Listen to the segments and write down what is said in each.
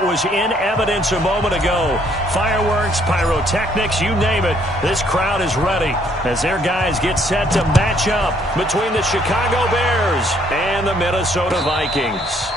that was in evidence a moment ago. Fireworks, pyrotechnics, you name it. This crowd is ready as their guys get set to match up between the Chicago Bears and the Minnesota Vikings.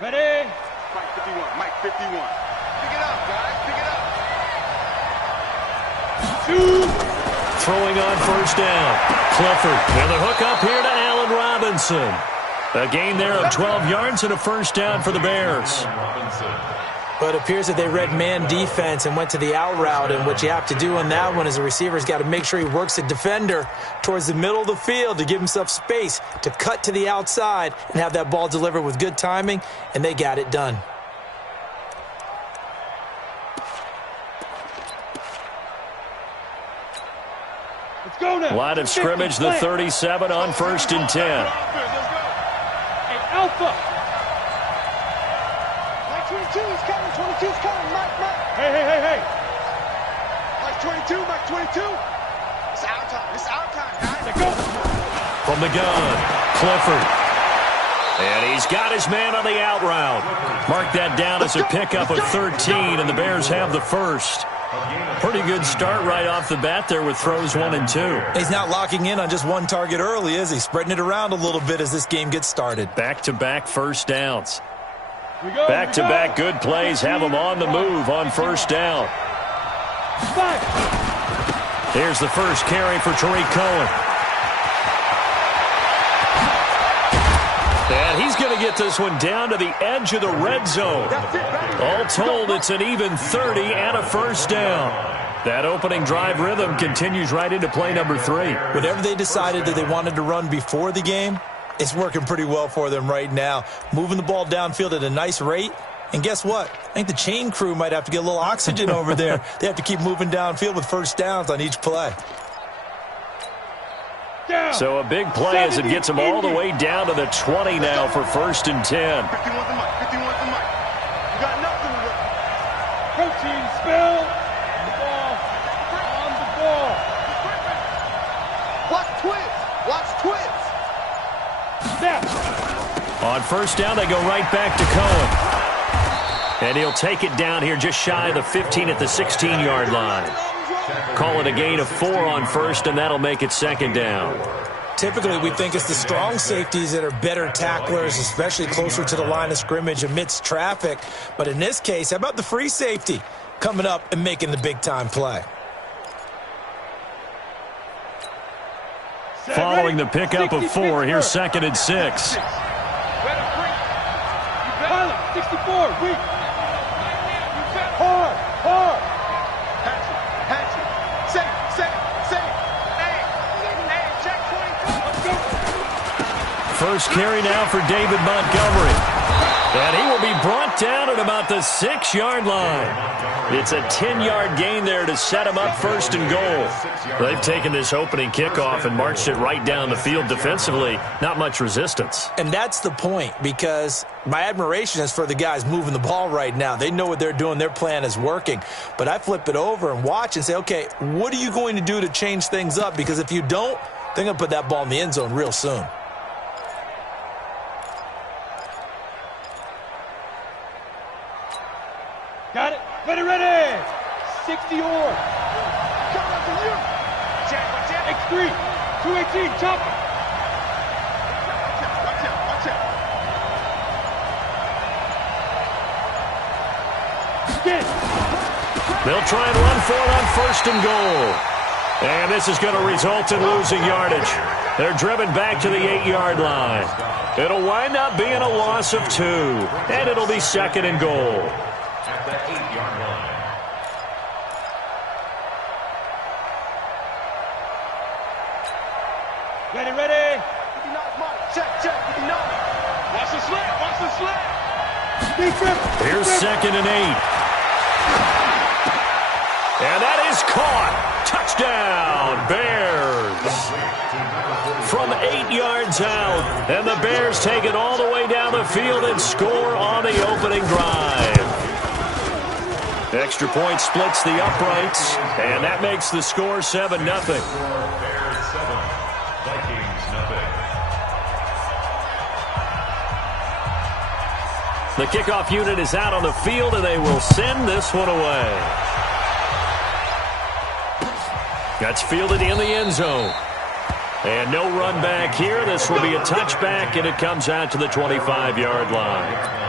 Ready? Mike 51, Mike 51. Pick it up, guys, pick it up. Shoot! Throwing on first down. Clifford with a hook up here to Allen Robinson. A gain there of 12 yards and a first down for the Bears. But it appears that they read man defense and went to the out route, and what you have to do on that one is the receiver's got to make sure he works the defender towards the middle of the field to give himself space to cut to the outside and have that ball delivered with good timing, and they got it done. Let's go now. Line of scrimmage, the 37 on 1st and 10. Hey, Alpha. 22 is coming, 22 is coming, Mike. Hey. Mike 22, Mike 22. It's our time, guys. Let's go. From the gun, Clifford. And he's got his man on the out route. Mark that down as a pickup of 13, and the Bears have the first. Pretty good start right off the bat there with throws 1 and 2. He's not locking in on just one target early, is he? Spreading it around a little bit as this game gets started. Back-to-back first downs. Back-to-back good plays have him on the move on first down. Here's the first carry for Tariq Cohen. And he's going to get this one down to the edge of the red zone. All told, it's an even 30 and a first down. That opening drive rhythm continues right into play number 3. Whatever they decided that they wanted to run before the game, it's working pretty well for them right now. Moving the ball downfield at a nice rate. And guess what? I think the chain crew might have to get a little oxygen over there. They have to keep moving downfield with first downs on each play. So a big play as it gets them all the way down to the 20 now for 1st and 10. 51 to Mike, 51 to Mike. You got nothing to do. Protein spill. On the ball. Watch twist. On first down, they go right back to Cohen. And he'll take it down here just shy of the 15 at the 16-yard line. Call it a gain of 4 on first, and that'll make it 2nd down. Typically, we think it's the strong safeties that are better tacklers, especially closer to the line of scrimmage amidst traffic. But in this case, how about the free safety coming up and making the big-time play? Following the pickup of 4, here's 2nd and 6. 64, weak. Hard. Safe. Check 24. First carry now for David Montgomery. And he will be brought down at about the 6-yard line. It's a 10-yard gain there to set him up 1st and goal. They've taken this opening kickoff and marched it right down the field defensively. Not much resistance. And that's the point, because my admiration is for the guys moving the ball right now. They know what they're doing. Their plan is working. But I flip it over and watch and say, okay, what are you going to do to change things up? Because if you don't, they're going to put that ball in the end zone real soon. Got it. Ready. 60 or. Come on for you. Check. X3. 218. Chopper. Watch out. Again. They'll try and run for it on 1st and goal. And this is going to result in losing yardage. They're driven back to the 8-yard line. It'll wind up being a loss of 2. And it'll be 2nd and goal. At the 8-yard line. Ready. 59, Mike. Check. 59. Watch the slant. Here's 2nd and 8. And that is caught. Touchdown, Bears. From 8 yards out, and the Bears take it all the way down the field and score on the opening drive. Extra point splits the uprights, and that makes the score 7-0. Bears 7, Vikings nothing. The kickoff unit is out on the field, and they will send this one away. That's fielded in the end zone. And no run back here. This will be a touchback, and it comes out to the 25-yard line.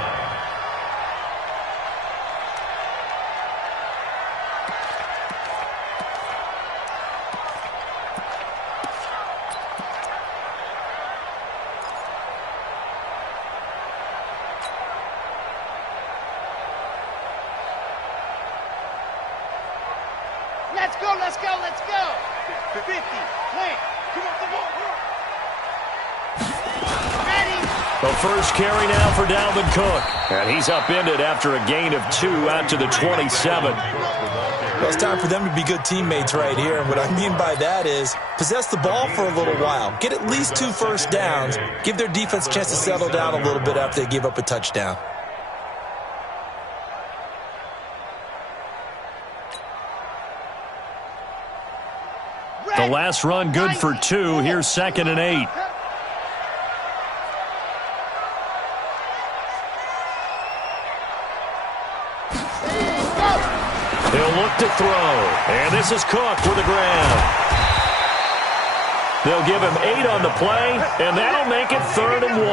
Let's go, let's go, let's go. 50, wait, come on, come on. Ready. The first carry now for Dalvin Cook. And he's upended after a gain of 2 out to the 27. Well, it's time for them to be good teammates right here. And what I mean by that is possess the ball for a little while. Get at least 2 first downs. Give their defense a chance to settle down a little bit after they give up a touchdown. The last run good for 2. Here's 2nd and 8. He'll look to throw. And this is Cook with the grab. They'll give him 8 on the play, and that'll make it 3rd and 1.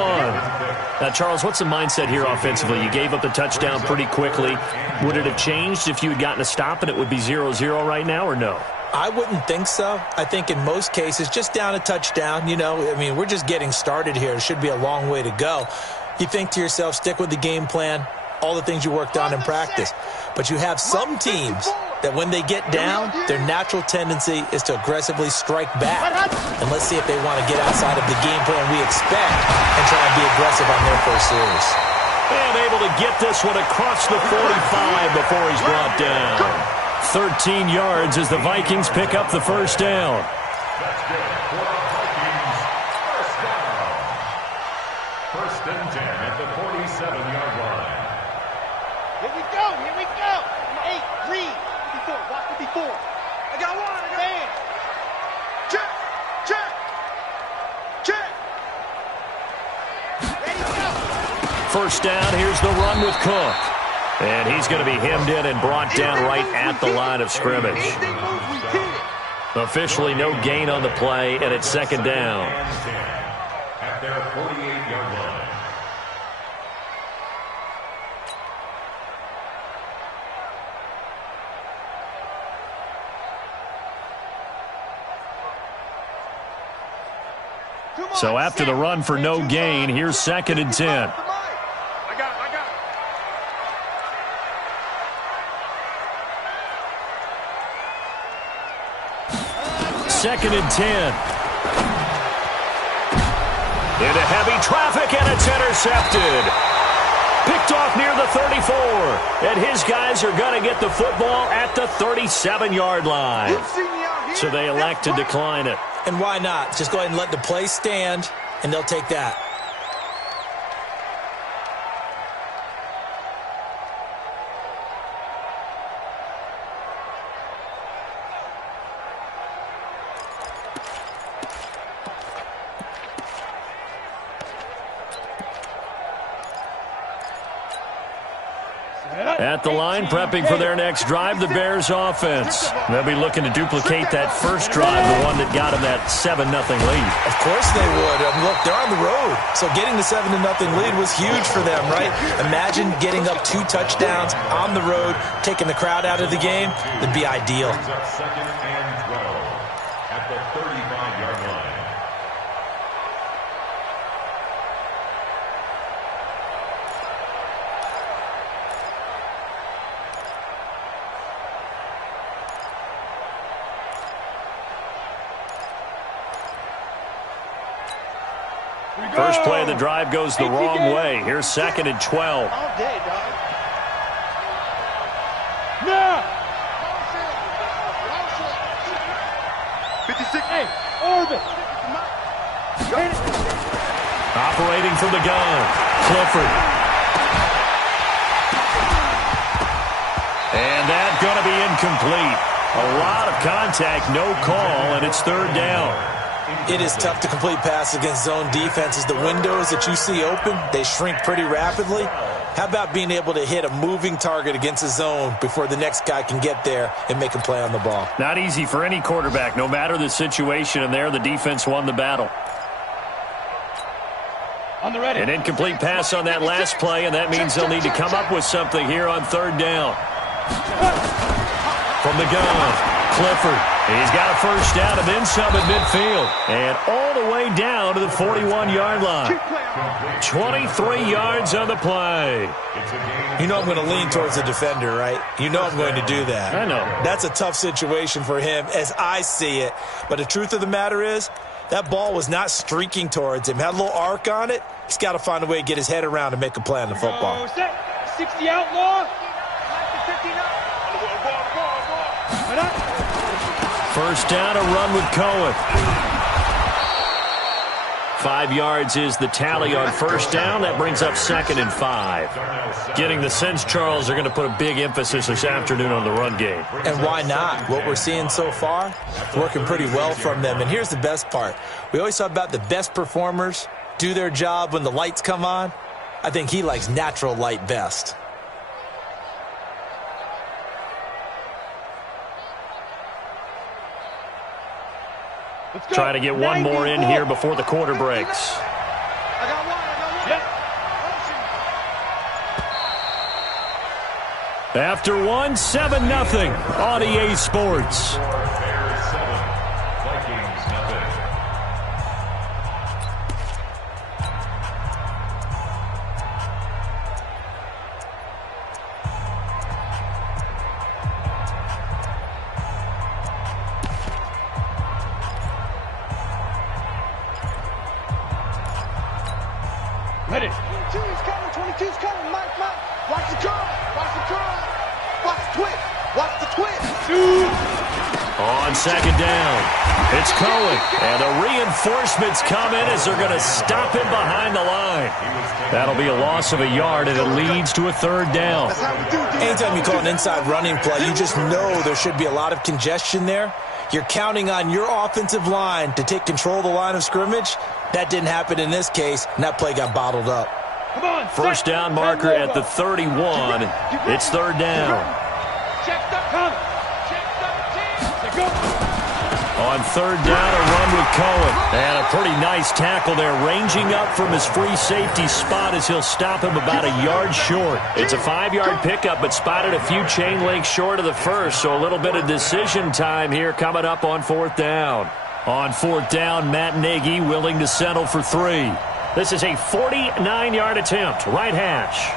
Now, Charles, what's the mindset here offensively? You gave up the touchdown pretty quickly. Would it have changed if you had gotten a stop and it would be 0-0 right now, or no? I wouldn't think so. I think in most cases, just down a touchdown, we're just getting started here. It should be a long way to go. You think to yourself, stick with the game plan, all the things you worked on in practice. But you have some teams that when they get down, their natural tendency is to aggressively strike back. And let's see if they want to get outside of the game plan we expect and try and be aggressive on their first series. And able to get this one across the 45 before he's brought down. 13 yards as the Vikings pick up the first down. That's good for the Vikings. First down. 1st and 10 at the 47-yard line. Here we go, here we go. 8, read. 54, watch 54. I got one, I got man. Check, check, check. Ready, go. First down, here's the run with Cook. And he's going to be hemmed in and brought down right at the line of scrimmage. Officially no gain on the play, and it's 2nd down. At their 48-yard line. So after the run for no gain, here's 2nd and 10. 2nd and 10. Into heavy traffic, and it's intercepted. Picked off near the 34. And his guys are going to get the football at the 37-yard line. So they elect to decline it. And why not? Just go ahead and let the play stand, and they'll take that. At the line, prepping for their next drive, the Bears offense. They'll be looking to duplicate that first drive, the one that got them that 7-0 lead. Of course they would. Look, they're on the road. So getting the 7-0 lead was huge for them, right? Imagine getting up 2 touchdowns on the road, taking the crowd out of the game. It'd be ideal. 2nd and 12 at the 35-yard line. First play of the drive goes the wrong way. Here's 2nd and 12. All day, dog. Now. 56. Hey, Orbit. Operating from the gun, Clifford. And that's going to be incomplete. A lot of contact, no call, and it's third down. It is tough to complete passes against zone defenses. The windows that you see open, they shrink pretty rapidly. How about being able to hit a moving target against a zone before the next guy can get there and make a play on the ball? Not easy for any quarterback, no matter the situation, and there the defense won the battle. On the ready. An incomplete pass on that last play, and that means they'll need to come up with something here on third down. From the gun, Clifford. He's got a first down and then some at midfield. And all the way down to the 41-yard line. 23 yards on the play. You know I'm going to lean towards the defender, right? You know I'm going to do that. I know. That's a tough situation for him as I see it. But the truth of the matter is, that ball was not streaking towards him. Had a little arc on it. He's got to find a way to get his head around and make a play on the football. 60 outlaw. First down, a run with Cohen. 5 yards is the tally on first down. That brings up 2nd and 5. Getting the sense, Charles, they're going to put a big emphasis this afternoon on the run game. And why not? What we're seeing so far, working pretty well from them. And here's the best part. We always talk about the best performers do their job when the lights come on. I think he likes natural light best. Trying to get one more in here before the quarter breaks. After one, 7-0 on EA Sports. Bears 7, Vikings nothing. Ready. 22's coming. 22's coming. Mike. Watch the curl. Watch the curl. Watch the twist. Watch the twist. On second down, it's Cohen. And the reinforcements come in as they're going to stop him behind the line. That'll be a loss of a yard, and it leads to a third down. Anytime you call an inside running play, you just know there should be a lot of congestion there. You're counting on your offensive line to take control of the line of scrimmage. That didn't happen in this case, and that play got bottled up. First down marker at the 31. It's third down. On third down, a run with Cohen. And a pretty nice tackle there, ranging up from his free safety spot as he'll stop him about a yard short. It's a 5-yard pickup, but spotted a few chain links short of the first, so a little bit of decision time here coming up on fourth down. On fourth down, Matt Nagy willing to settle for 3. This is a 49-yard attempt, right hash.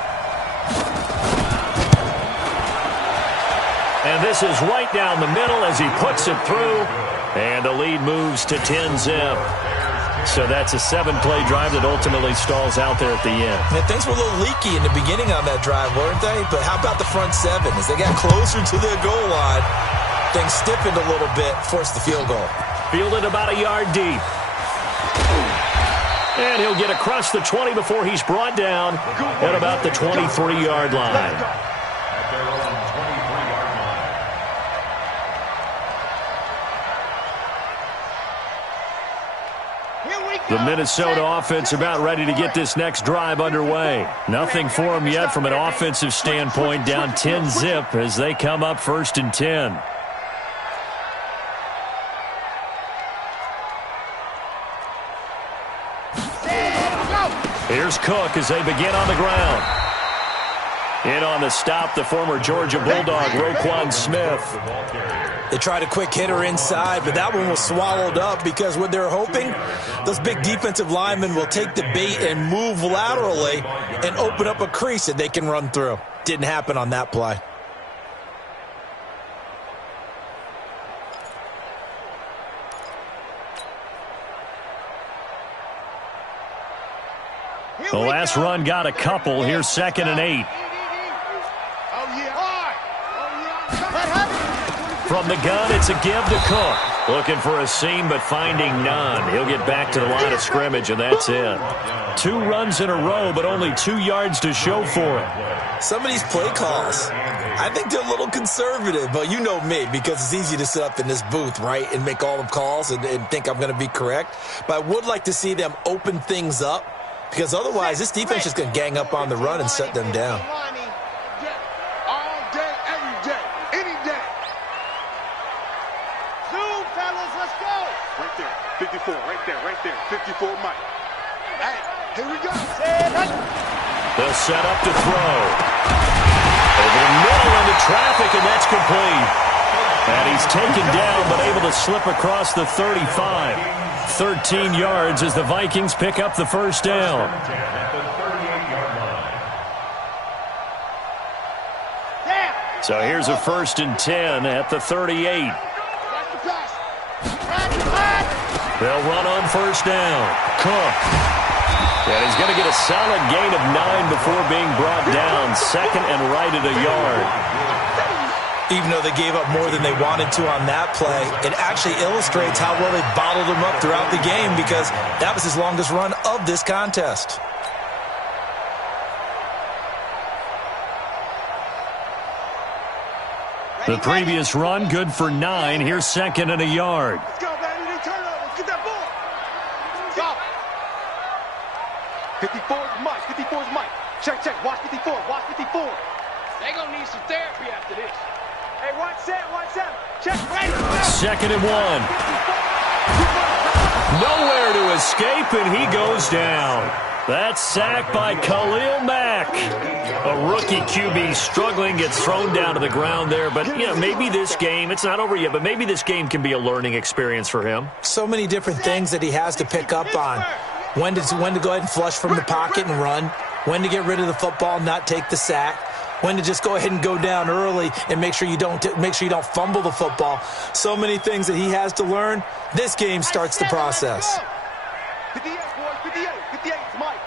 And this is right down the middle as he puts it through. And the lead moves to 10-zip. So that's a 7-play drive that ultimately stalls out there at the end. Man, things were a little leaky in the beginning on that drive, weren't they? But how about the front 7? As they got closer to the goal line, things stiffened a little bit, forced the field goal. Fielded about a yard deep. And he'll get across the 20 before he's brought down at about the 23-yard line. At their own 23-yard line. The Minnesota offense about ready to get this next drive underway. Nothing for them yet from an offensive standpoint, down 10-zip as they come up 1st and 10. Here's Cook as they begin on the ground. In on the stop, the former Georgia Bulldog, Roquan Smith. They tried a quick hitter inside, but that one was swallowed up because what they're hoping, those big defensive linemen will take the bait and move laterally and open up a crease that they can run through. Didn't happen on that play. The last run got a couple. Here's 2nd and 8. From the gun. It's a give to Cook. Looking for a seam, but finding none. He'll get back to the line of scrimmage, and that's it. 2 runs in a row, but only 2 yards to show for it. Some of these play calls, I think they're a little conservative, but you know me, because it's easy to sit up in this booth, right, and make all the calls and think I'm going to be correct. But I would like to see them open things up, because otherwise this defense is going to gang up on the run and shut them down. All day, every day, any day. Zoom, fellas, let's go. Right there, 54, right there, 54 Mike. Hey, here we go. They'll set up to throw. Over the middle into traffic, and that's complete. And he's taken down, but able to slip across the 35. 13 yards as the Vikings pick up the first down. So here's a 1st and 10 at the 38. They'll run on first down. Cook. And he's going to get a solid gain of 9 before being brought down. 2nd and right at a yard. Even though they gave up more than they wanted to on that play, it actually illustrates how well they bottled him up throughout the game, because that was his longest run of this contest. The previous run, good for 9. Here's 2nd and a yard. Let's go, baby. They turn over. Let's get that ball. Let's go. 54 is Mike. 54 is Mike. Check. Watch 54. Watch 54. They're going to need some therapy after this. Hey, watch that. Check. Right. 2nd and 1. Nowhere to escape, and he goes down. That's sacked by Khalil Mack. A rookie QB struggling, gets thrown down to the ground there. But, you know, maybe this game, it's not over yet, but maybe this game can be a learning experience for him. So many different things that he has to pick up on. When to go ahead and flush from the pocket and run. When to get rid of the football, not take the sack. When to just go ahead and go down early and make sure you don't fumble the football. So many things that he has to learn. This game starts the process. 58, boys. 58 is Mike.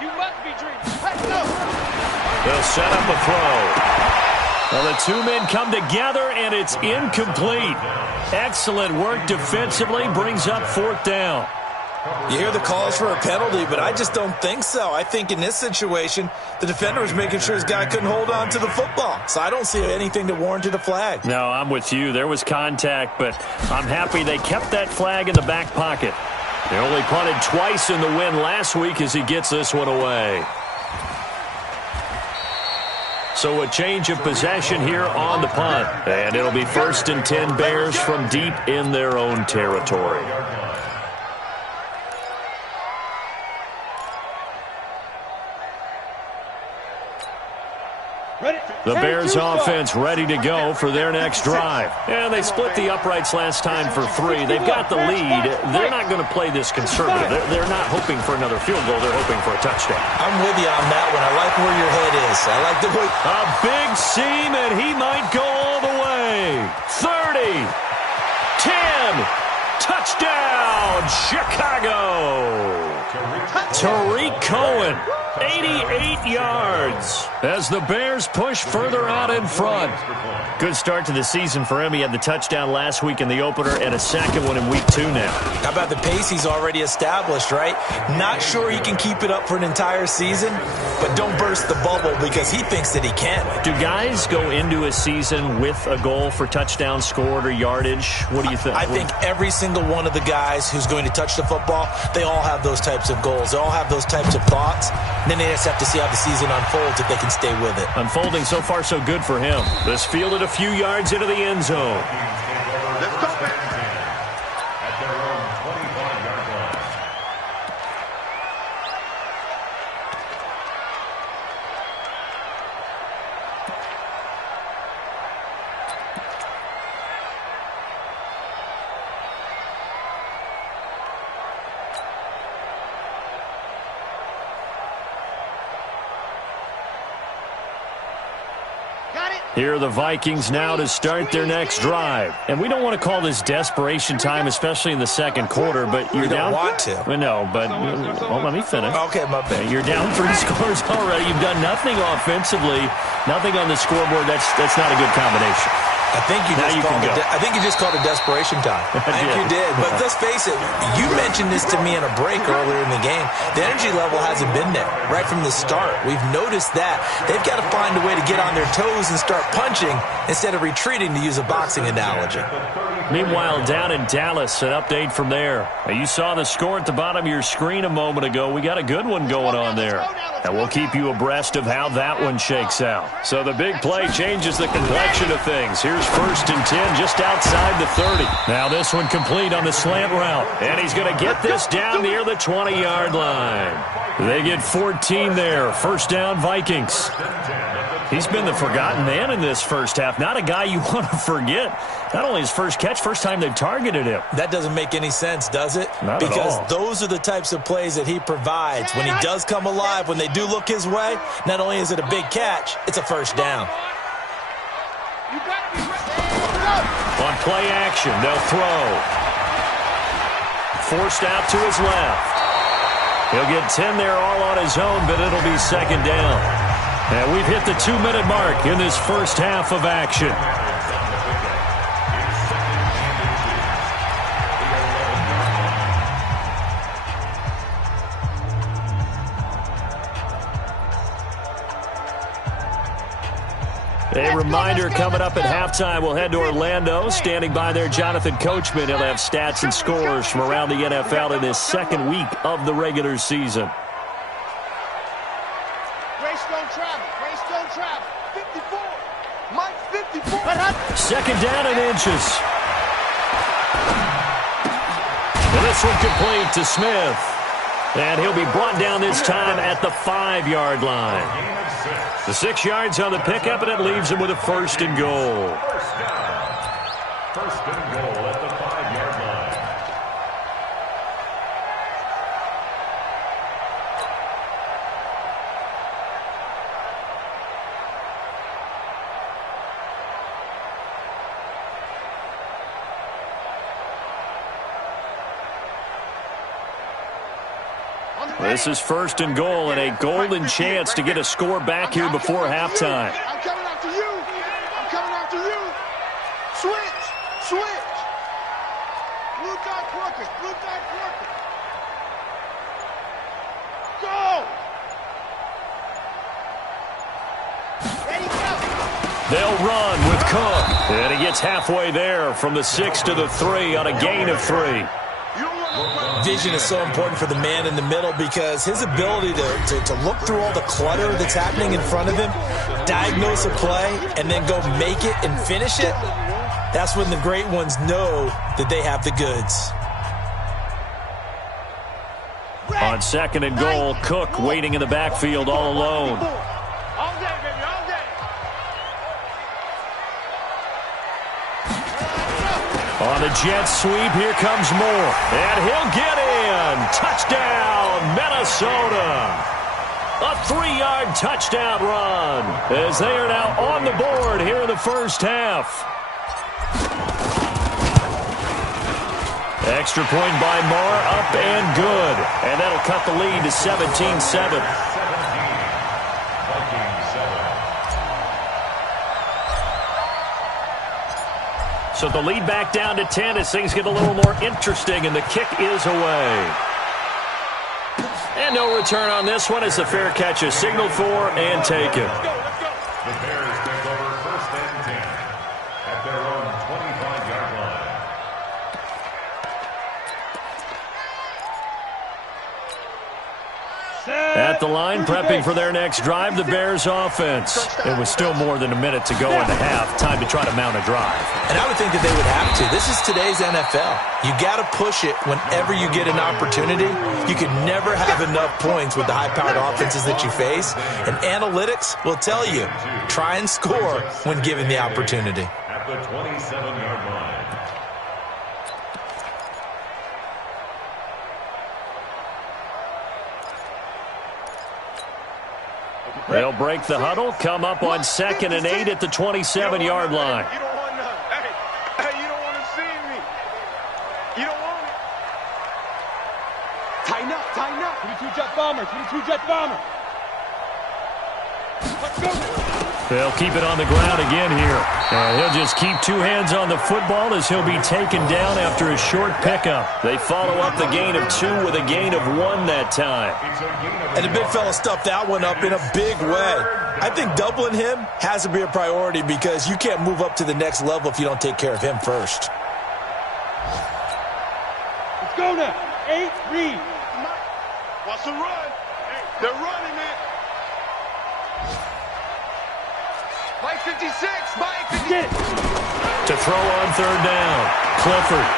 You must be dreaming. Let's go. They'll set up a throw. Well, the 2 men come together, and it's incomplete. Excellent work defensively, brings up 4th down. You hear the calls for a penalty, but I just don't think so. I think in this situation, the defender was making sure his guy couldn't hold on to the football. So I don't see anything that warranted a flag. No, I'm with you. There was contact, but I'm happy they kept that flag in the back pocket. They only punted twice in the win last week as he gets this one away. So a change of possession here on the punt. And it'll be 1st and 10 Bears from deep in their own territory. The Bears offense ready to go for their next drive. And they split the uprights last time for 3. They've got the lead. They're not going to play this conservative. They're not hoping for another field goal. They're hoping for a touchdown. I'm with you on that one. I like where your head is. I like the way. A big seam, and he might go all the way. 30, 10, touchdown, Chicago. Tariq Cohen. 88 yards as the Bears push further out in front. Good start to the season for him. He had the touchdown last week in the opener and a second one in week 2 now. How about the pace he's already established, right? Not sure he can keep it up for an entire season, but don't burst the bubble because he thinks that he can. Do guys go into a season with a goal for touchdown scored or yardage? What do you think? I think every single one of the guys who's going to touch the football, they all have those types of goals. They all have those types of thoughts. Then they just have to see how the season unfolds if they can stay with it. Unfolding so far so good for him. This fielded a few yards into the end zone. Let's go, man. At their own 25-yard line. Here are the Vikings now to start their next drive. And we don't want to call this desperation time, especially in the second quarter, but you're down. You don't want to. Well, no, but well, let me finish. Okay, my bad. You're down 3 scores already. You've done nothing offensively, nothing on the scoreboard. That's not a good combination. I think you just called it desperation time. I think you did. But let's face it, you mentioned this to me in a break earlier in the game. The energy level hasn't been there right from the start. We've noticed that. They've got to find a way to get on their toes and start punching instead of retreating, to use a boxing analogy. Meanwhile, down in Dallas, an update from there. You saw the score at the bottom of your screen a moment ago. We got a good one going on there. And we'll keep you abreast of how that one shakes out. So the big play changes the complexion of things. Here's 1st and 10 just outside the 30. Now this one complete on the slant route. And he's going to get this down near the 20-yard line. They get 14 there. 1st down, Vikings. He's been the forgotten man in this first half. Not a guy you want to forget. Not only his first catch, first time they've targeted him. That doesn't make any sense, does it? Not at all. Because those are the types of plays that he provides. When he does come alive, when they do look his way, not only is it a big catch, it's a 1st down. On play action, they'll throw. Forced out to his left. He'll get 10 there all on his own, but it'll be 2nd down. And we've hit the 2-minute mark in this first half of action. A reminder coming up at halftime, we'll head to Orlando. Standing by there, Jonathan Coachman. He'll have stats and scores from around the NFL in his 2nd week of the regular season. Greystone travel. 54. Mike 54. 2nd down and inches. And this one complete to Smith. And he'll be brought down this time at the 5-yard line. The 6 yards on the pickup, and it leaves him with a 1st and goal. 1st and goal at the 5-yard line. This is 1st and goal and a golden chance to get a score back here before halftime. I'm coming after you. I'm coming after you. Switch. Blue dot crooked. Go. Ready, go. They'll run with Cook. And he gets halfway there from the 6 to the 3 on a gain of 3. Vision is so important for the man in the middle because his ability to look through all the clutter that's happening in front of him, diagnose a play, and then go make it and finish it, that's when the great ones know that they have the goods. On 2nd and goal, Cook waiting in the backfield all alone. All day, baby, all day. On the jet sweep, here comes Moore. And he'll get in. Touchdown, Minnesota. A 3-yard touchdown run as they are now on the board here in the first half. Extra point by Moore, up and good. And that'll cut the lead to 17-7. So the lead back down to 10 as things get a little more interesting, and the kick is away. And no return on this one as the fair catch is signaled for and taken. The Bears take over 1st and 10 at their own 25-yard line. At the line, prepping for their next drive, the Bears offense. It was still more than a minute to go in the half. Time to try to mount a drive. And I would think that they would have to. This is today's NFL. You got to push it whenever you get an opportunity. You can never have enough points with the high-powered offenses that you face. And analytics will tell you, try and score when given the opportunity. At the 27-yard line. They'll break the huddle, come up on 2nd and 8 at the 27-yard line. You don't want none. Hey, you don't want to see me. You don't want it. Tighten up. 22 jet bomber. Let's go. They'll keep it on the ground again here. And he'll just keep two hands on the football as he'll be taken down after a short pickup. They follow up the gain of 2 with a gain of 1 that time. And the big fella stuffed that one up in a big way. I think doubling him has to be a priority because you can't move up to the next level if you don't take care of him first. Let's go now. 8, read. Watch the run. They're running it. Mike 56, Mike 56. To throw on third down. Clifford.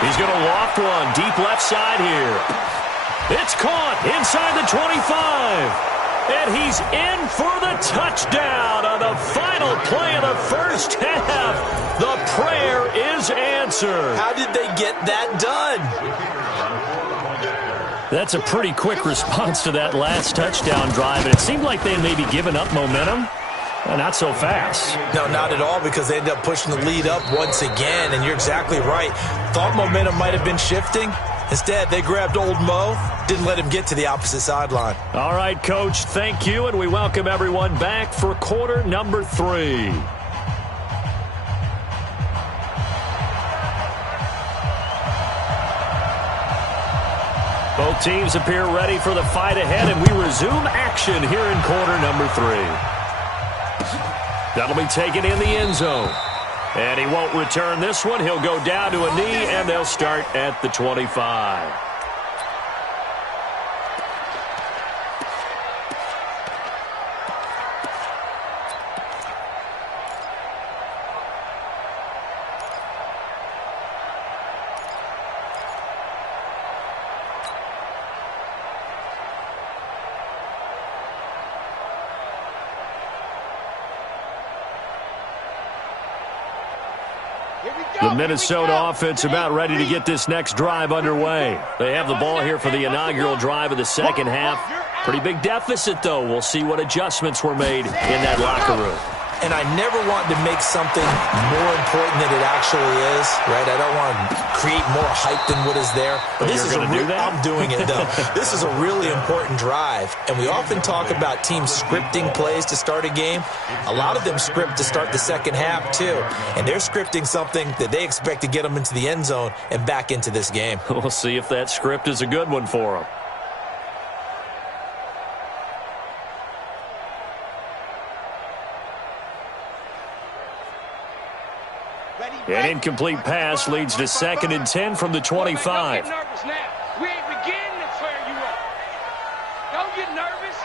He's going to loft one deep left side here. It's caught inside the 25. And he's in for the touchdown on the final play of the first half. The prayer is answered. How did they get that done? That's a pretty quick response to that last touchdown drive. And it seemed like they may be giving up momentum. Not so fast. No, not at all, because they ended up pushing the lead up once again, and you're exactly right. Thought momentum might have been shifting. Instead, they grabbed old Mo, didn't let him get to the opposite sideline. All right, Coach, thank you, and we welcome everyone back for quarter number 3. Both teams appear ready for the fight ahead, and we resume action here in quarter number 3. That'll be taken in the end zone. And he won't return this one. He'll go down to a knee, and they'll start at the 25. The Minnesota offense about ready to get this next drive underway. They have the ball here for the inaugural drive of the second half. Pretty big deficit, though. We'll see what adjustments were made in that locker room. And I never want to make something more important than it actually is, right? I don't want to create more hype than what is there. But this is I'm doing it, though. This is a really important drive. And we often talk about teams scripting plays to start a game. A lot of them script to start the second half, too. And they're scripting something that they expect to get them into the end zone and back into this game. We'll see if that script is a good one for them. An incomplete pass leads to 2nd and 10 from the 25. Don't get nervous now. We ain't beginning to tear you up. Don't get nervous.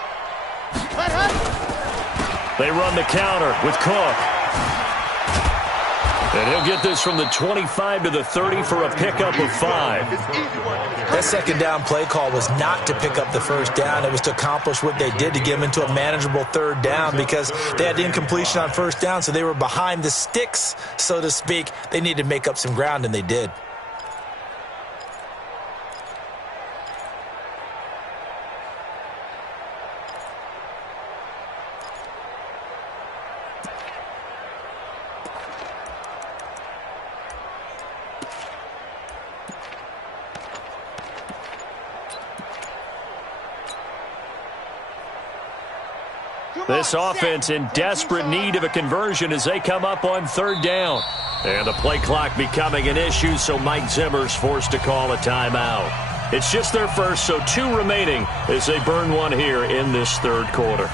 They run the counter with Cook. And he'll get this from the 25 to the 30 for a pickup of 5. That second down play call was not to pick up the first down. It was to accomplish what they did to get them into a manageable third down because they had incompletion on first down, so they were behind the sticks, so to speak. They needed to make up some ground, and they did. This offense in desperate need of a conversion as they come up on third down. And the play clock becoming an issue, so Mike Zimmer's forced to call a timeout. It's just their first, so 2 remaining as they burn one here in this third quarter.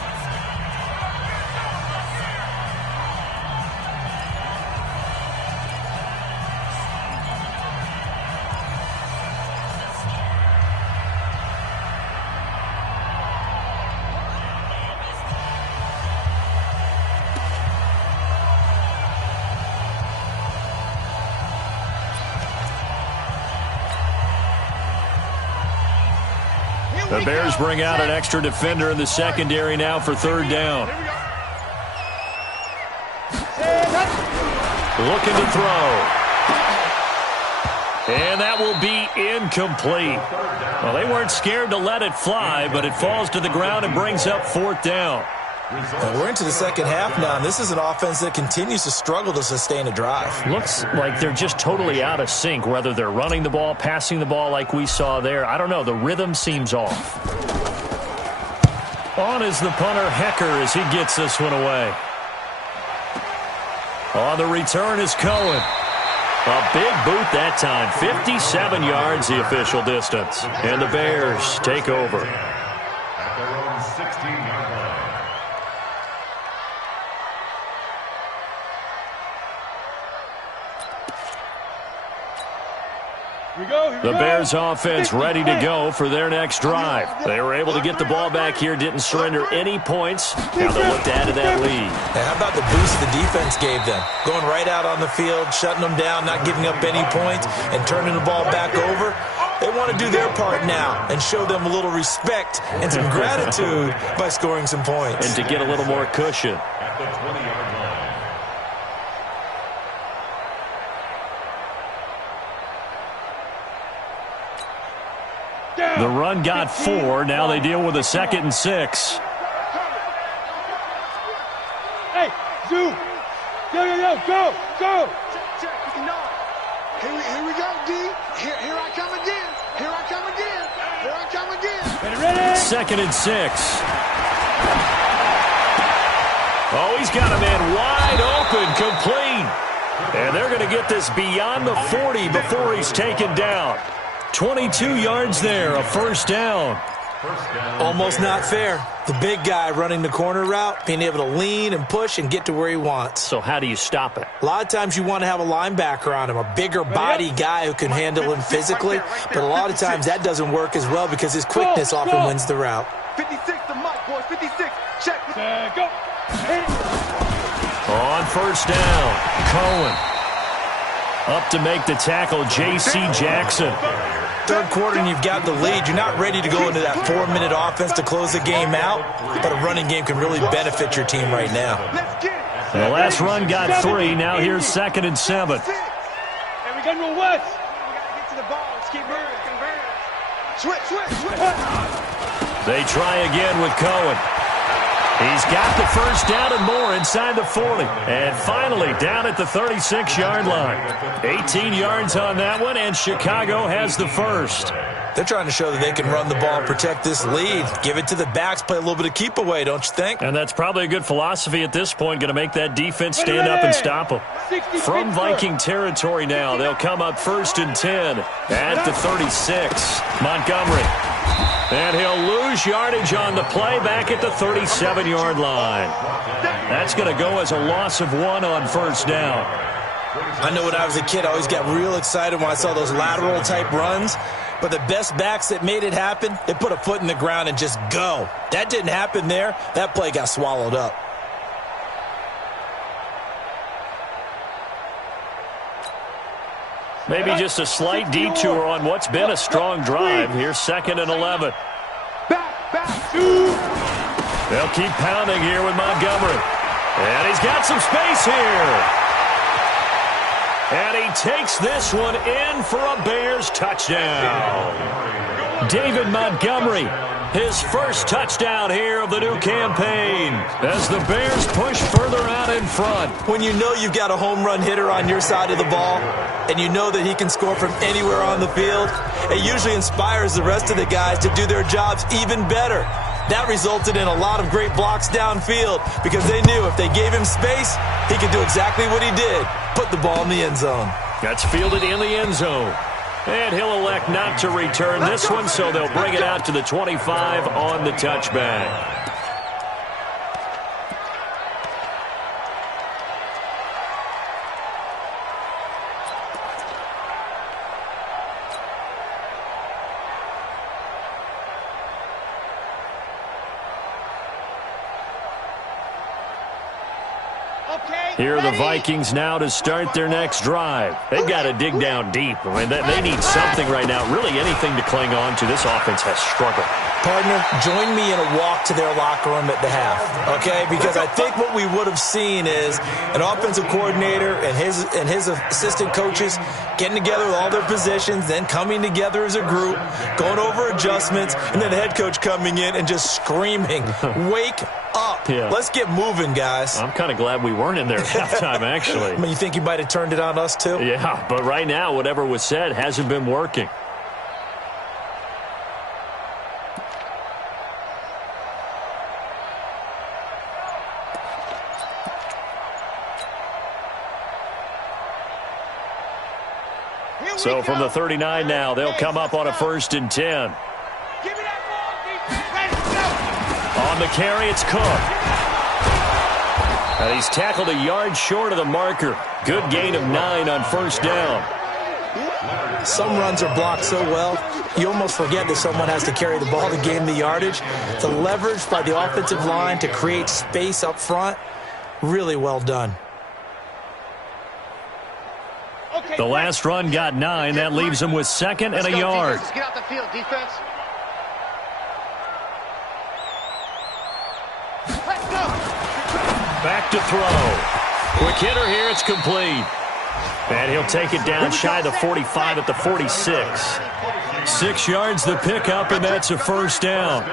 The Bears bring out an extra defender in the secondary now for third down. Looking to throw. And that will be incomplete. Well, they weren't scared to let it fly, but it falls to the ground and brings up 4th down. And we're into the second half now, and this is an offense that continues to struggle to sustain a drive. Looks like they're just totally out of sync, whether they're running the ball, passing the ball like we saw there. I don't know. The rhythm seems off. On is the punter, Hecker, as he gets this one away. On the return is Cohen. A big boot that time. 57 yards the official distance. And the Bears take over. At their own 16-yard line. The Bears offense ready to go for their next drive. They were able to get the ball back here, didn't surrender any points. Now they'll look to add to that lead. Hey, how about the boost the defense gave them? Going right out on the field, shutting them down, not giving up any points, and turning the ball back over. They want to do their part now and show them a little respect and some gratitude by scoring some points. And to get a little more cushion. At the 20-yard line. The run got 4. Now they deal with a 2nd and 6. Hey, Zoo. Go. Check. Here we go, D. Here I come again. Here I come again. Ready? 2nd and 6. Oh, he's got a man wide open, complete. And they're going to get this beyond the 40 before he's taken down. 22 yards there, a first down. Almost not fair. The big guy running the corner route, being able to lean and push and get to where he wants. So how do you stop it? A lot of times you want to have a linebacker on him, a bigger body guy who can handle him physically. But a lot of times that doesn't work as well because his quickness often wins the route. 56, the mic, boys. 56. Check. Go. On first down, Cohen. Up to make the tackle, J.C. Jackson. Third quarter and you've got the lead. You're not ready to go into that 4-minute offense to close the game out, but a running game can really benefit your team right now. The last run got 3. Now here's 2nd and 7. And we got to go west. We got to get to the ball. Let's keep moving. Switch. They try again with Cohen. He's got the first down and more inside the 40. And finally down at the 36-yard line. 18 yards on that one, and Chicago has the first. They're trying to show that they can run the ball and protect this lead. Give it to the backs, play a little bit of keep away, don't you think? And that's probably a good philosophy at this point, going to make that defense stand up and stop them. From Viking territory now, they'll come up 1st and 10 at the 36. Montgomery. And he'll lose yardage on the play back at the 37-yard line. That's going to go as a loss of 1 on first down. I know when I was a kid, I always got real excited when I saw those lateral-type runs. But the best backs that made it happen, they put a foot in the ground and just go. That didn't happen there. That play got swallowed up. Maybe just a slight detour on what's been a strong drive. Here's 2nd and 11. Back, two. They'll keep pounding here with Montgomery. And he's got some space here. And he takes this one in for a Bears touchdown. David Montgomery, his first touchdown here of the new campaign as the Bears push further out in front. When you know you've got a home run hitter on your side of the ball and you know that he can score from anywhere on the field, it usually inspires the rest of the guys to do their jobs even better. That resulted in a lot of great blocks downfield because they knew if they gave him space, he could do exactly what he did, put the ball in the end zone. That's fielded in the end zone. And he'll elect not to return this one, so they'll bring it out to the 25 on the touchback. Here are the Vikings now to start their next drive. They've got to dig down deep. I mean, they need something right now, really anything to cling on to. This offense has struggled. Partner, join me in a walk to their locker room at the half, okay? Because I think what we would have seen is an offensive coordinator and his assistant coaches getting together with all their positions, then coming together as a group, going over adjustments, and then the head coach coming in and just screaming, wake up. Yeah. Let's get moving, guys. I'm kind of glad we weren't in there at halftime, actually. I mean, you think you might have turned it on us, too? Yeah, but right now, whatever was said hasn't been working. So from the 39 now, they'll come up on a 1st and 10. Give me that ball, defense. Let's go. On the carry, it's Cook. And he's tackled a yard short of the marker. Good gain of 9 on 1st down. Some runs are blocked so well, you almost forget that someone has to carry the ball to gain the yardage. The leverage by the offensive line to create space up front, really well done. The last run got 9. That leaves him with 2nd and a yard. Let's get out the field, defense. Let's go. Back to throw. Quick hitter here. It's complete. And he'll take it down shy of the 45 at the 46. 6 yards the pickup, and that's a 1st down.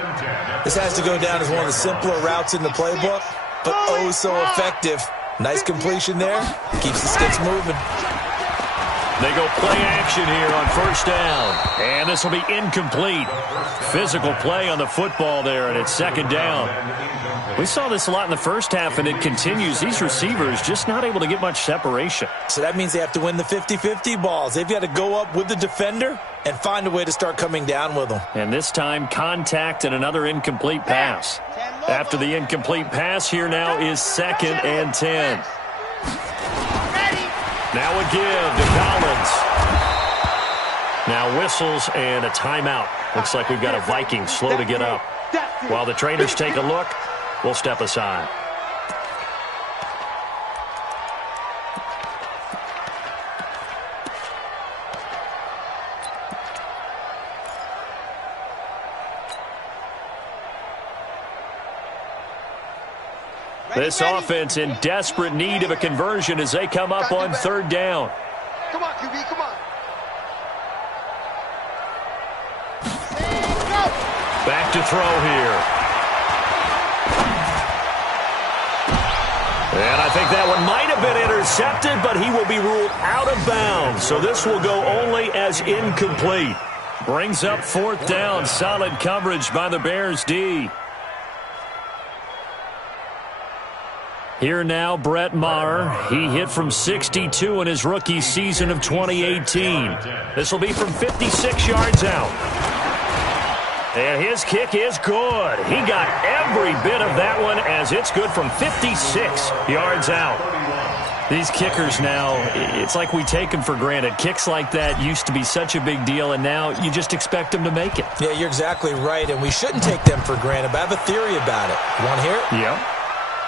This has to go down as one of the simpler routes in the playbook, but oh so effective. Nice completion there. Keeps the sticks moving. They go play action here on 1st down. And this will be incomplete. Physical play on the football there, and it's 2nd down. We saw this a lot in the first half, and it continues. These receivers just not able to get much separation. So that means they have to win the 50-50 balls. They've got to go up with the defender and find a way to start coming down with them. And this time, contact and another incomplete pass. After the incomplete pass, here now is 2nd and 10. Now a give to Collins. Now whistles and a timeout. Looks like we've got a Viking slow to get up. While the trainers take a look, we'll step aside. This offense in desperate need of a conversion as they come up on 3rd down. Come on, QB, come on. Back to throw here. And I think that one might have been intercepted, but he will be ruled out of bounds. So this will go only as incomplete. Brings up 4th down. Solid coverage by the Bears D. Here now, Brett Maher. He hit from 62 in his rookie season of 2018. This will be from 56 yards out. And his kick is good. He got every bit of that one as it's good from 56 yards out. These kickers now, it's like we take them for granted. Kicks like that used to be such a big deal, and now you just expect them to make it. Yeah, you're exactly right, and we shouldn't take them for granted, but I have a theory about it. You want to hear it? Yeah.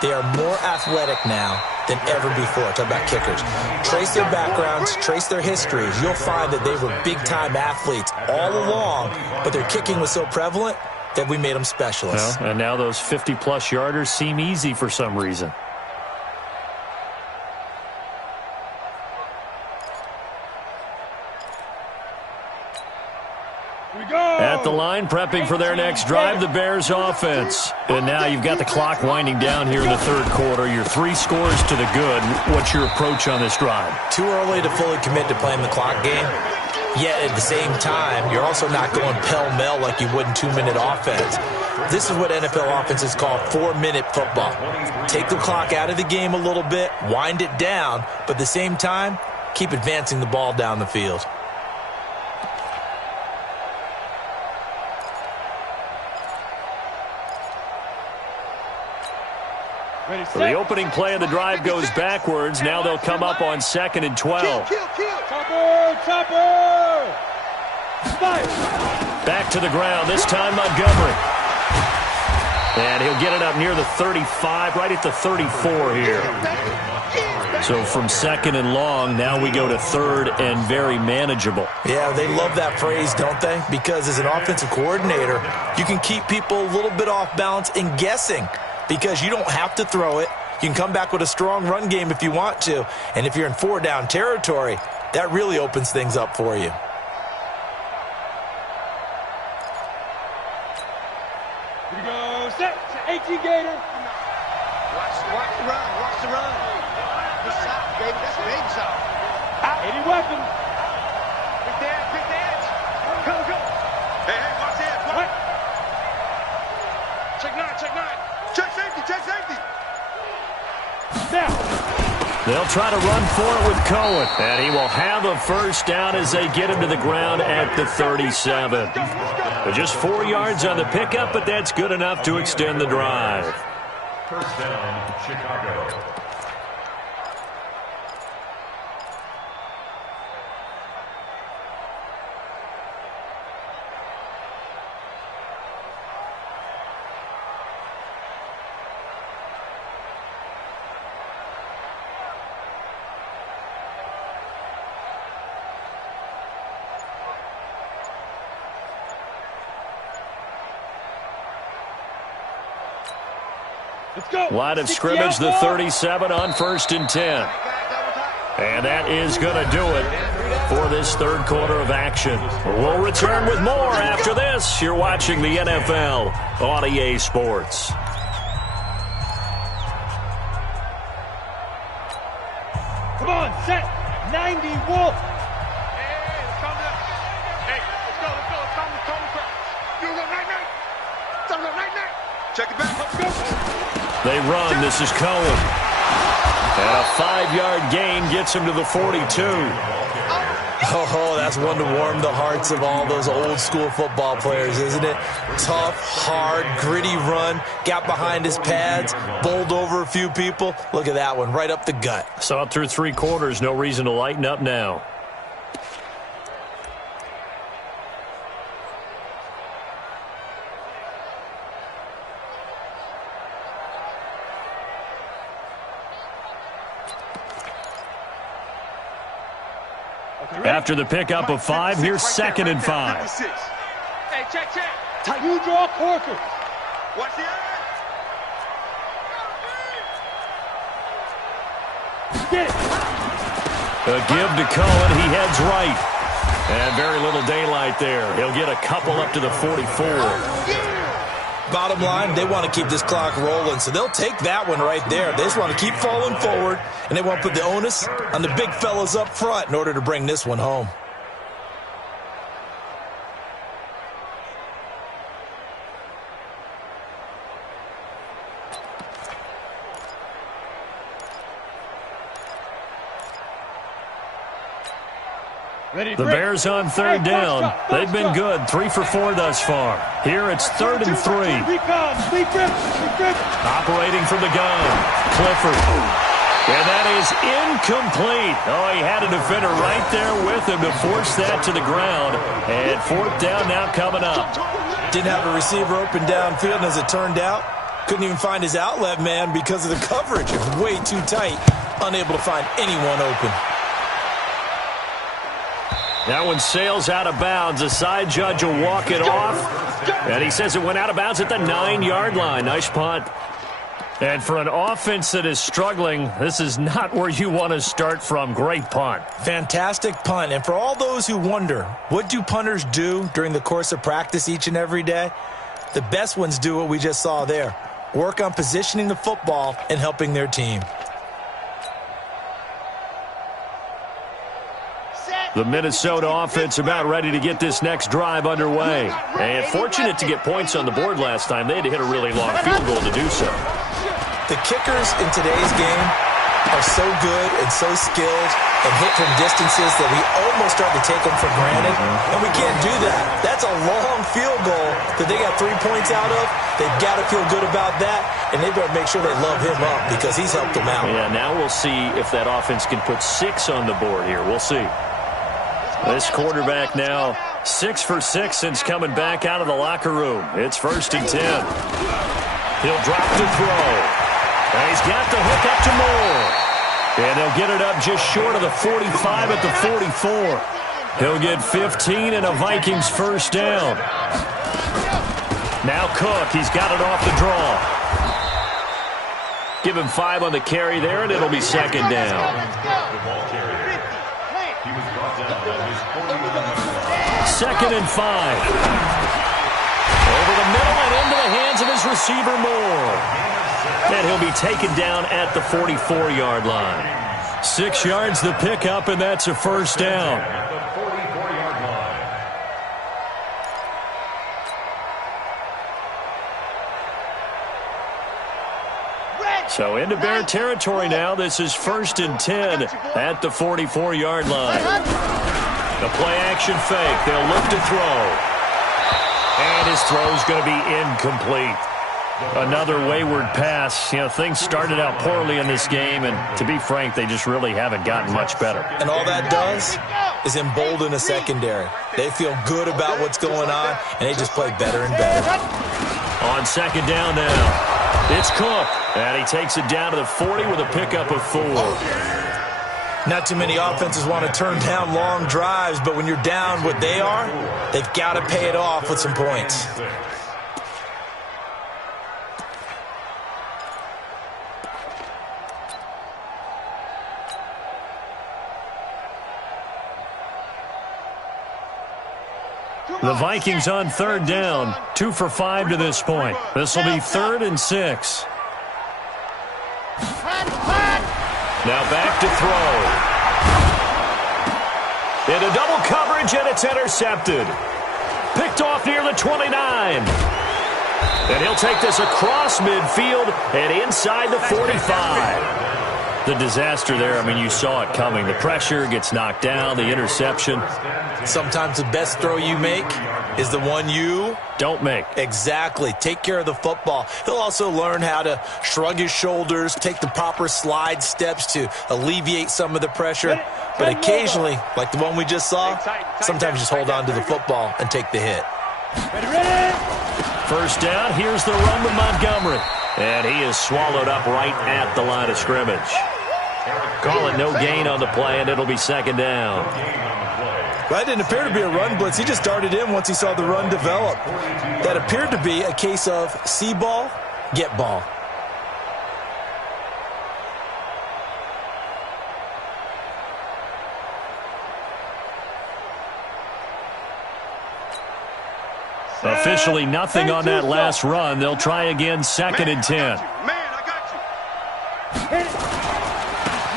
They are more athletic now than ever before. Talk about kickers. Trace their backgrounds, trace their histories. You'll find that they were big-time athletes all along, but their kicking was so prevalent that we made them specialists. Well, and now those 50-plus yarders seem easy for some reason. At the line, prepping for their next drive, the Bears offense. And now you've got the clock winding down here in the 3rd quarter. Your 3 scores to the good. What's your approach on this drive? Too early to fully commit to playing the clock game. Yet at the same time, you're also not going pell-mell like you would in 2-minute offense. This is what NFL offenses call 4-minute football. Take the clock out of the game a little bit, wind it down, but at the same time, keep advancing the ball down the field. So the opening play of the drive goes backwards. Now they'll come up on 2nd and 12. Chopper! Back to the ground, this time Montgomery. And he'll get it up near the 35, right at the 34 here. So from 2nd and long, now we go to 3rd and very manageable. Yeah, they love that phrase, don't they? Because as an offensive coordinator, you can keep people a little bit off balance and guessing. Because you don't have to throw it. You can come back with a strong run game if you want to. And if you're in 4-down territory, that really opens things up for you. Here we go. Set. 18 Gator. Watch the run. Watch the run. Good shot, baby. That's a big shot. Out. Any weapon. Quick dance. Quick dance. Go, go. Hey, watch it. What? Check 9. Check 9. Check safety. Check safety. Now. They'll try to run for it with Cohen. And he will have a first down as they get him to the ground at the 37. Just 4 yards on the pickup, but that's good enough to extend the drive. First down, Chicago. Line of scrimmage, the 37 on 1st and 10. And that is going to do it for this third quarter of action. We'll return with more after this. You're watching the NFL on EA Sports. Come on, set. 90, Wolf. Check it back. Let's go. They run. This is Cohen. And a 5-yard gain gets him to the 42. Oh, that's one to warm the hearts of all those old school football players, isn't it? Tough, hard, gritty run. Got behind his pads, bowled over a few people. Look at that one, right up the gut. Saw it through 3 quarters. No reason to lighten up now. After the pickup of 5, here's 2nd and 5. Hey, check. You draw Corker. Watch the Get it. A give to Cohen. He heads right. And very little daylight there. He'll get a couple up to the 44. Bottom line, they want to keep this clock rolling, so they'll take that one right there. They just want to keep falling forward, and they want to put the onus on the big fellas up front in order to bring this one home. The Bears on 3rd down. They've been good, 3 for 4 thus far. Here it's 3rd and 3. Operating from the gun, Clifford. And that is incomplete. Oh, he had a defender right there with him to force that to the ground. And 4th down now coming up. Didn't have a receiver open downfield, and as it turned out, couldn't even find his outlet man because of the coverage. It was way too tight, unable to find anyone open. That one sails out of bounds. The side judge will walk it off. And he says it went out of bounds at the 9-yard line. Nice punt. And for an offense that is struggling, this is not where you want to start from. Great punt. Fantastic punt. And for all those who wonder, what do punters do during the course of practice each and every day? The best ones do what we just saw there. Work on positioning the football and helping their team. The Minnesota offense about ready to get this next drive underway. And fortunate to get points on the board last time. They had to hit a really long field goal to do so. The kickers in today's game are so good and so skilled and hit from distances that we almost start to take them for granted. And we can't do that. That's a long field goal that they got 3 points out of. They've got to feel good about that, and they better make sure they love him up because he's helped them out. Yeah, now we'll see if that offense can put 6 on the board here. We'll see. This quarterback now 6 for 6 since coming back out of the locker room. It's 1st and 10. He'll drop to throw. And he's got the hook up to Moore. And they'll get it up just short of the 45 at the 44. He'll get 15 and a Vikings first down. Now Cook, he's got it off the draw. Give him 5 on the carry there, and it'll be 2nd down. 2nd and 5. Over the middle and into the hands of his receiver, Moore. And he'll be taken down at the 44-yard line. 6 yards the pickup, and that's a first down. At the 44-yard line. Red. So into Bear territory now. This is 1st and 10 at the 44-yard line. The play-action fake. They'll look to throw. And his throw's going to be incomplete. Another wayward pass. You know, things started out poorly in this game, and to be frank, they just really haven't gotten much better. And all that does is embolden a secondary. They feel good about what's going on, and they just play better and better. On 2nd down now, it's Cook. And he takes it down to the 40 with a pickup of 4. Not too many offenses want to turn down long drives, but when you're down what they are, they've got to pay it off with some points. The Vikings on 3rd down, 2 for 5 to this point. This will be 3rd and 6. Now back to throw. Into double coverage, and it's intercepted. Picked off near the 29. And he'll take this across midfield and inside the 45. The disaster there, I mean, you saw it coming. The pressure gets knocked down, the interception. Sometimes the best throw you make is the one you don't make. Exactly. Take care of the football. He'll also learn how to shrug his shoulders, take the proper slide steps to alleviate some of the pressure. But occasionally, like the one we just saw, sometimes just hold on to the football and take the hit. 1st down, here's the run with Montgomery. And he is swallowed up right at the line of scrimmage. Call it no gain on the play, and it'll be 2nd down. That didn't appear to be a run blitz. He just darted in once he saw the run develop. That appeared to be a case of see ball, get ball. Officially nothing on that last run. They'll try again, 2nd and 10.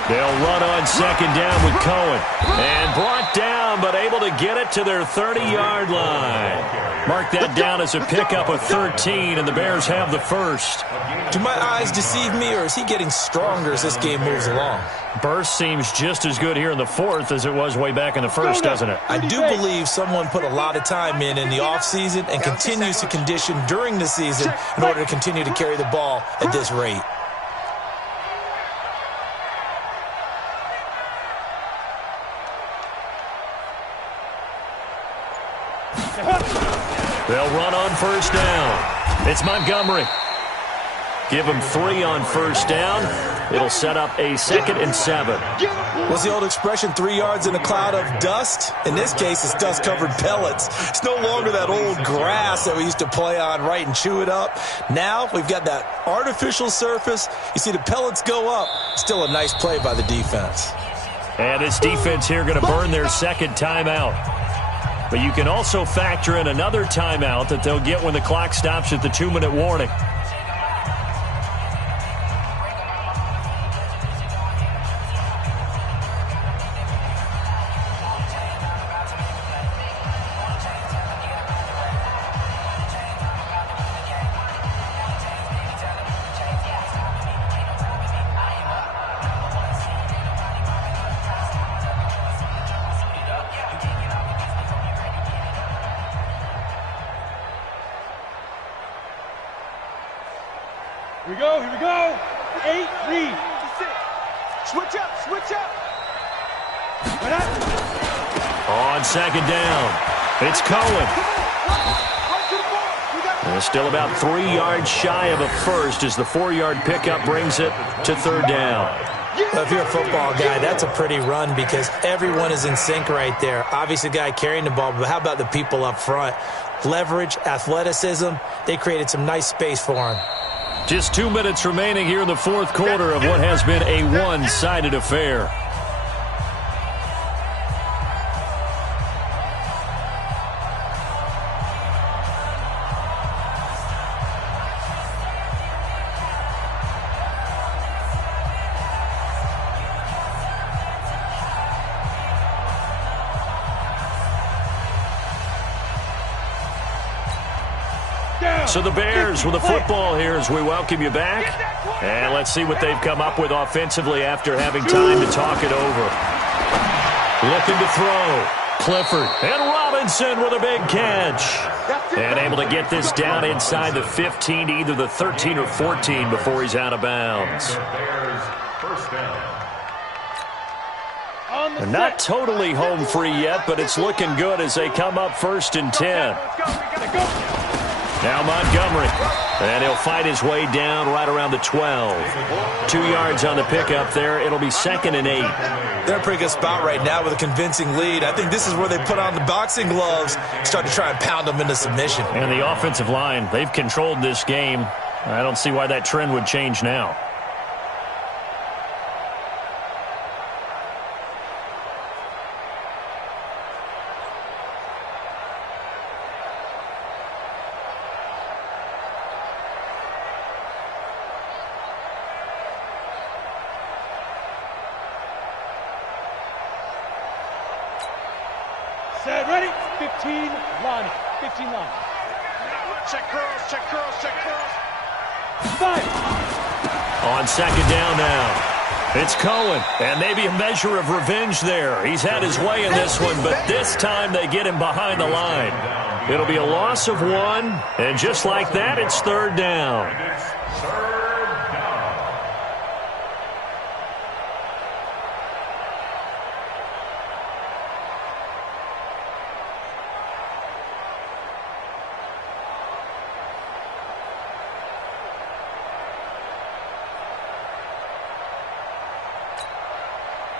They'll run on 2nd down with Cohen. And brought down, but able to get it to their 30-yard line. Mark that down as a pickup of 13, and the Bears have the 1st. Do my eyes deceive me, or is he getting stronger as this game moves along? Burst seems just as good here in the 4th as it was way back in the 1st, doesn't it? I do believe someone put a lot of time in the offseason and continues to condition during the season in order to continue to carry the ball at this rate. They'll run on 1st down. It's Montgomery. Give him 3 on 1st down. It'll set up a 2nd and 7. What's the old expression, 3 yards in a cloud of dust? In this case, it's dust-covered pellets. It's no longer that old grass that we used to play on, right, and chew it up. Now we've got that artificial surface. You see the pellets go up. Still a nice play by the defense. And this defense here going to burn their 2nd timeout. But you can also factor in another timeout that they'll get when the clock stops at the 2-minute warning. Here we go, here we go. 8 lead. Switch up, switch up. On 2nd down, it's Cohen. And still about 3 yards shy of a 1st as the 4-yard pickup brings it to 3rd down. Well, if you're a football guy, that's a pretty run because everyone is in sync right there. Obviously, the guy carrying the ball, but how about the people up front? Leverage, athleticism, they created some nice space for him. Just 2 minutes remaining here in the 4th quarter of what has been a one-sided affair. So the Bears with the football here as we welcome you back. And let's see what they've come up with offensively after having time to talk it over. Looking to throw. Clifford and Robinson with a big catch. And able to get this down inside the 15 to either the 13 or 14 before he's out of bounds. They're not totally home free yet, but it's looking good as they come up 1st and 10. Now Montgomery, and he'll fight his way down right around the 12. 2 yards on the pickup there. It'll be 2nd and 8. They're in a pretty good spot right now with a convincing lead. I think this is where they put on the boxing gloves, start to try and pound them into submission. And the offensive line, they've controlled this game. I don't see why that trend would change now. Set, ready? 15 line. 15 line. Check curls, check curls, check curls. 5. On 2nd down now. It's Cohen, and maybe a measure of revenge there. He's had his way in this one, but this time they get him behind the line. It'll be a loss of 1, and just like that, it's 3rd down.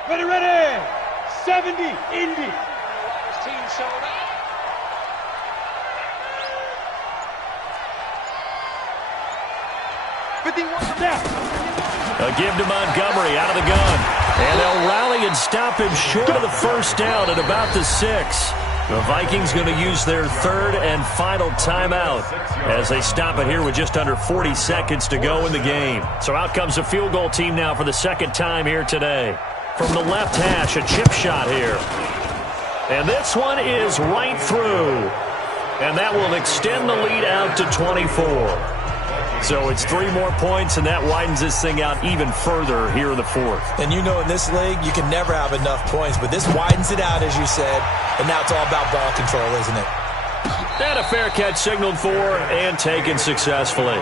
Ready, ready. 70, Indy. Team showed up. A give to Montgomery out of the gun. And they'll rally and stop him short of the 1st down at about the 6. The Vikings going to use their 3rd and final timeout as they stop it here with just under 40 seconds to go in the game. So out comes the field goal team now for the 2nd time here today. From the left hash, a chip shot here. And this one is right through. And that will extend the lead out to 24. So it's 3 more points, and that widens this thing out even further here in the 4th. And you know in this league, you can never have enough points, but this widens it out, as you said, and now it's all about ball control, isn't it? And a fair catch signaled for and taken successfully.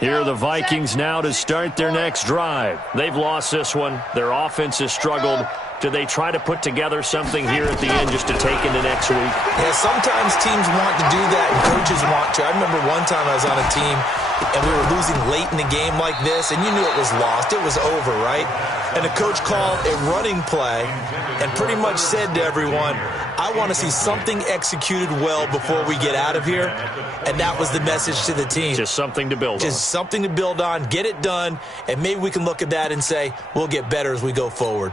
Here are the Vikings now to start their next drive. They've lost this one. Their offense has struggled. Do they try to put together something here at the end just to take into next week? Yeah, sometimes teams want to do that and coaches want to. I remember one time I was on a team and we were losing late in the game like this, and you knew it was lost. It was over, right? And the coach called a running play and pretty much said to everyone, I want to see something executed well before we get out of here. And that was the message to the team. Just something to build on. Just something to build on, get it done, and maybe we can look at that and say, we'll get better as we go forward.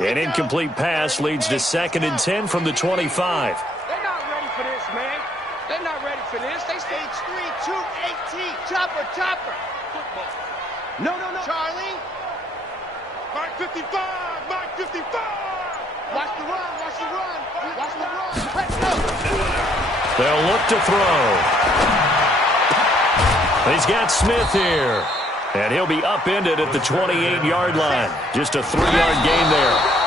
An incomplete pass leads to 2nd and 10 from the 25. They're not ready for this, man. They're not ready for this. They stage 3, 2, 18. Chopper, chopper. Football. No. Charlie. Mark 55. Mark 55. Watch the run. Watch the run. Watch the run. Let's go. They'll look to throw. He's got Smith here. And he'll be upended at the 28-yard line. Just a 3-yard gain there.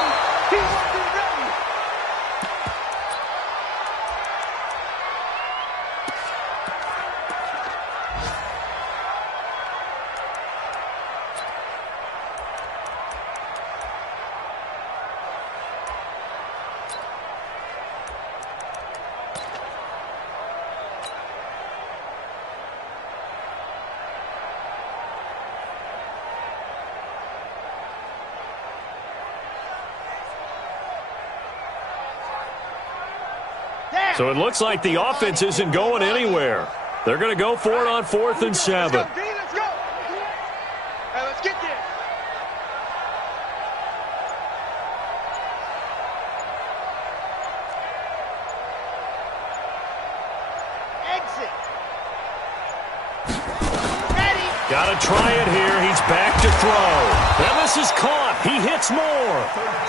So it looks like the offense isn't going anywhere. They're going to go for it on 4th and 7. Let's go, try it here. He's back to throw. And this is caught. He hits more.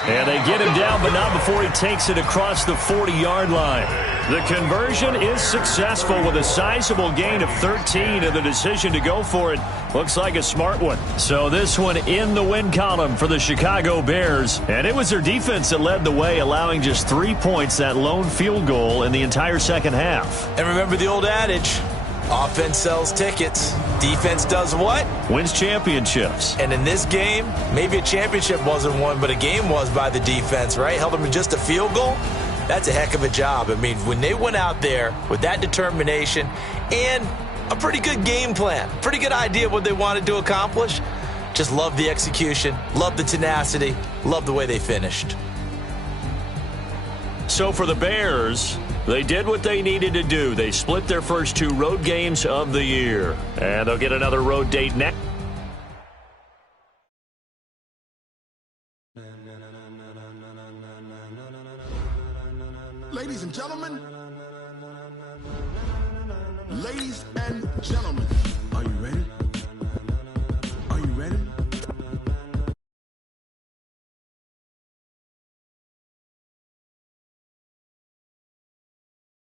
And they get him down, but not before he takes it across the 40-yard line. The conversion is successful with a sizable gain of 13, and the decision to go for it looks like a smart one. So this one in the win column for the Chicago Bears. And it was their defense that led the way, allowing just 3 points, that lone field goal in the entire second half. And remember the old adage, offense sells tickets. Defense does what? Wins championships. And in this game, maybe a championship wasn't won, but a game was by the defense, right? Held them to just a field goal. That's a heck of a job. I mean, when they went out there with that determination and a pretty good game plan, pretty good idea of what they wanted to accomplish, just love the execution, love the tenacity, love the way they finished. So for the Bears, they did what they needed to do. They split their first 2 road games of the year. And they'll get another road date next. Ladies and gentlemen,